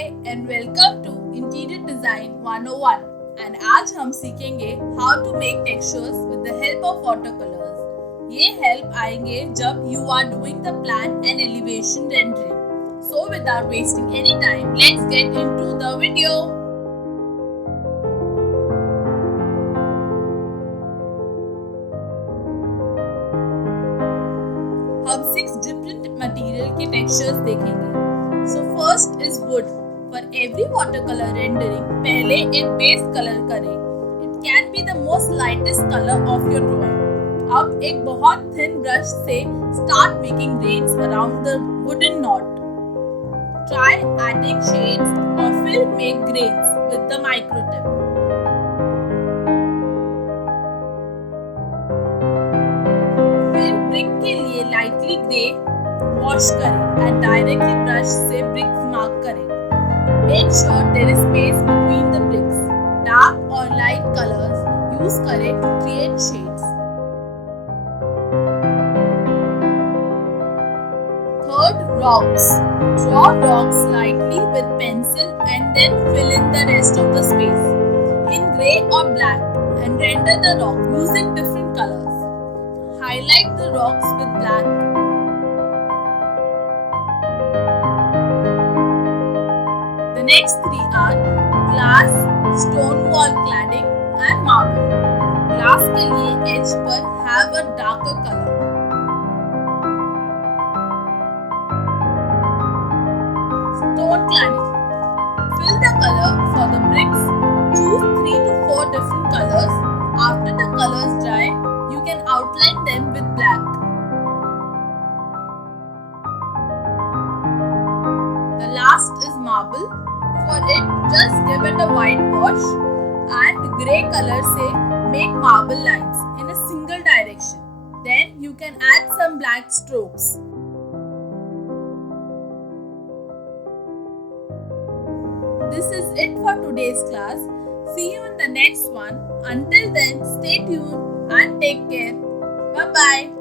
Hi and welcome to Interior Design 101 and आज हम सीखेंगे how to make textures with the help of watercolors. ये help आएंगे जब you are doing the plan and elevation rendering. So without wasting any time, let's get into the video. हम 6 different material के textures देखेंगे. So first is wood. For every watercolor rendering, पहले एक base color करें. It can be the most lightest color of your drawing. अब एक बहुत thin brush से start making rays around the wooden knot. Try adding shades और फिर make grains with the micro tip. फिर brick के लिए lightly grey वॉश करें and डायरेक्टली ब्रश से ब्रिक्स मार्क करें. Make sure there is space between the bricks. Dark और light colours use करें to create shades. Third, rocks. Draw rocks lightly with pencil and then fill in the rest of the space in grey or black and render the rock using different colors. Highlight the rocks with black. The next three are glass, stone wall cladding and marble. Glass के लिए edge पर have a darker color. Stone cladding. Fill the color for the bricks. Choose 3 to 4 different colors. After the colors dry, you can outline them with black. The last is marble. For it, just give it a white wash and grey color से make marble lines in a single direction. Then you can add some black strokes. This is it for today's class. See you in the next one. Until then, stay tuned and take care. Bye bye.